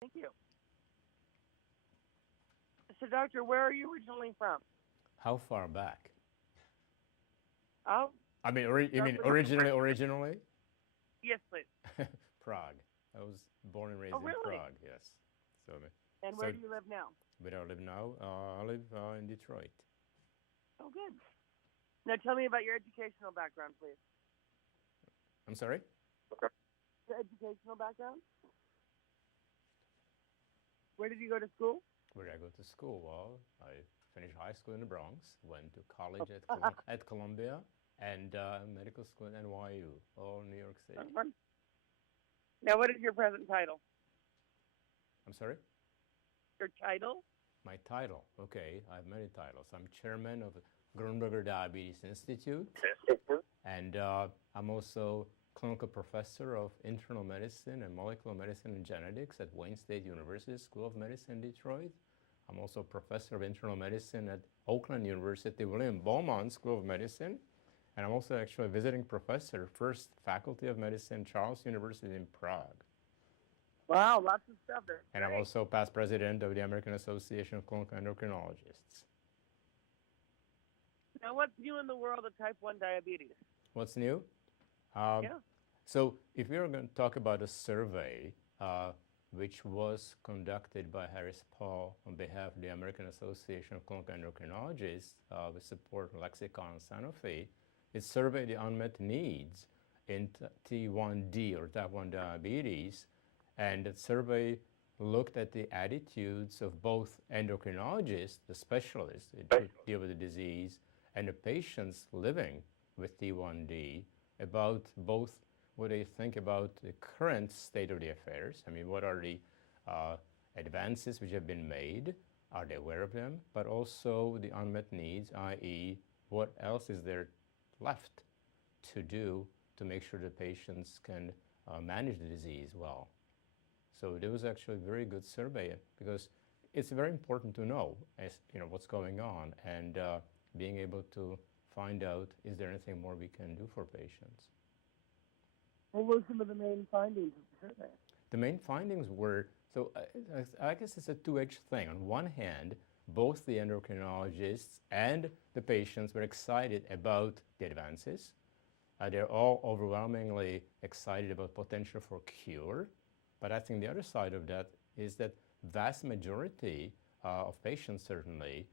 Thank you. So, doctor, where are you originally from? How far back? I'll I mean, you start mean with originally? yes, please. Prague. I was born and Oh, raised in really? Prague. Yes. So, And where so do you live now? where I live now, I live in Detroit. Oh, good. Now, tell me about your educational background, please. I'm sorry. Your educational background? Where did you go to school? Where did I go to school? Well, I finished high school in the Bronx, went to college at Oh, at Columbia, and medical school at NYU, all New York City. fun. Now, what is your present title? I'm sorry. Your title? My title. Okay, I have many titles. I'm chairman of the Grunberger Diabetes Institute, and I'm also clinical professor of internal medicine and molecular medicine and genetics at Wayne State University School of Medicine, Detroit. I'm also professor of internal medicine at Oakland University William Beaumont School of Medicine. And I'm also actually a visiting professor, first faculty of medicine, Charles University in Prague. Wow, lots of stuff there. And I'm also past president of the American Association of Clinical Endocrinologists. Now, what's new in the world of type 1 diabetes? What's new? Yeah. So if we are going to talk about a survey which was conducted by Harris Paul on behalf of the American Association of Clinical Endocrinologists with support of Lexicon and Sanofi, it surveyed the unmet needs in T1D or type 1 diabetes, and the survey looked at the attitudes of both endocrinologists, the specialists who deal with the disease, and the patients living with T1D about both what they think about the current state of the affairs. I mean, what are the advances which have been made? Are they aware of them? But also the unmet needs, i.e., what else is there left to do to make sure the patients can manage the disease well. So there was actually a very good survey because it's very important to know, as you know, what's going on and being able to find out is there anything more we can do for patients. What were some of the main findings of the survey? The main findings were, so I guess it's a two-edged thing. On one hand, both the endocrinologists and the patients were excited about the advances. They're all overwhelmingly excited about potential for cure. But I think the other side of that is that vast majority of patients certainly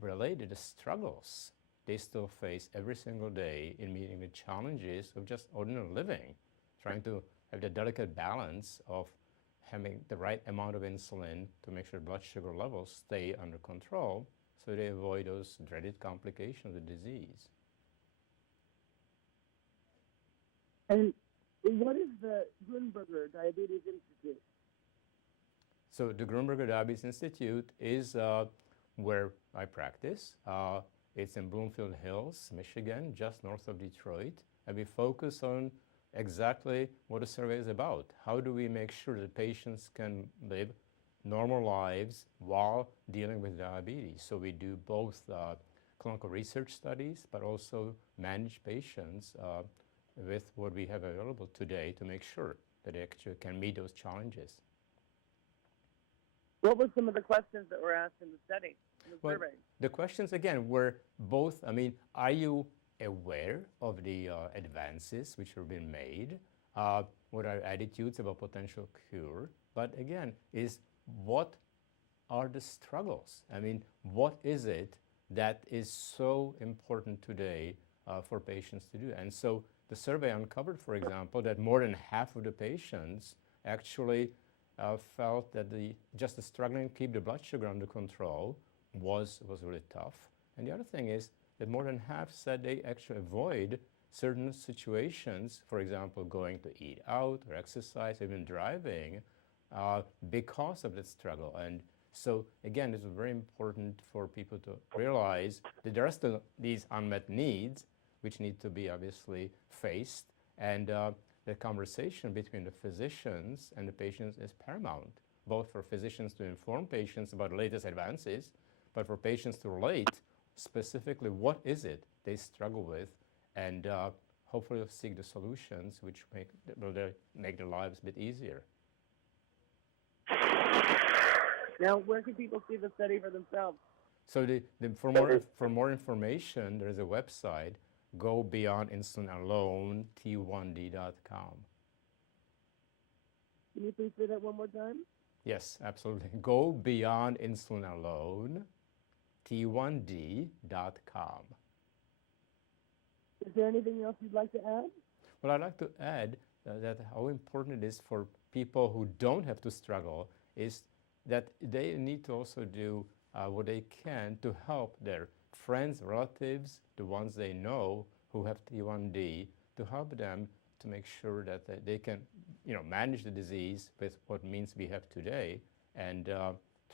related to struggles they still face every single day in meeting the challenges of just ordinary living, trying to have the delicate balance of having the right amount of insulin to make sure blood sugar levels stay under control so they avoid those dreaded complications of the disease. And what is the Grunberger Diabetes Institute? So the Grunberger Diabetes Institute is where I practice. It's in Bloomfield Hills, Michigan, just north of Detroit. And we focus on exactly what the survey is about. How do we make sure that patients can live normal lives while dealing with diabetes? So we do both clinical research studies, but also manage patients with what we have available today to make sure that they actually can meet those challenges. What were some of the questions that were asked in the study, in the survey? The questions, again, were both, I mean, are you aware of the advances which have been made? What are attitudes about potential cure? But again, is what are the struggles? I mean, what is it that is so important today for patients to do? And so the survey uncovered, for example, that more than half of the patients actually felt that just the struggling to keep the blood sugar under control was really tough. And the other thing is that more than half said they actually avoid certain situations, for example, going to eat out or exercise, even driving, because of that struggle. And so again, it's very important for people to realize that there are still these unmet needs which need to be obviously faced, and the conversation between the physicians and the patients is paramount, both for physicians to inform patients about the latest advances, but for patients to relate specifically what is it they struggle with, and hopefully seek the solutions which will make their lives a bit easier. Now, where can people see the study for themselves? So for more information, there's a website, gobeyondinsulinalone, t1d.com. Can you please say that one more time? Yes, absolutely. Go beyond insulin alone, t1d.com. Is there anything else you'd like to add? Well, I'd like to add that how important it is for people who don't have to struggle is that they need to also do what they can to help their friends, relatives, the ones they know who have T1D, to help them to make sure that they can, manage the disease with what means we have today, and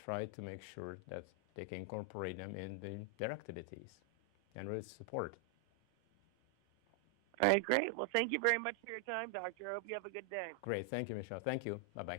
try to make sure that they can incorporate them in their activities and really support. All right, great. Well, thank you very much for your time, Doctor. I hope you have a good day. Great. Thank you, Michelle. Thank you. Bye-bye.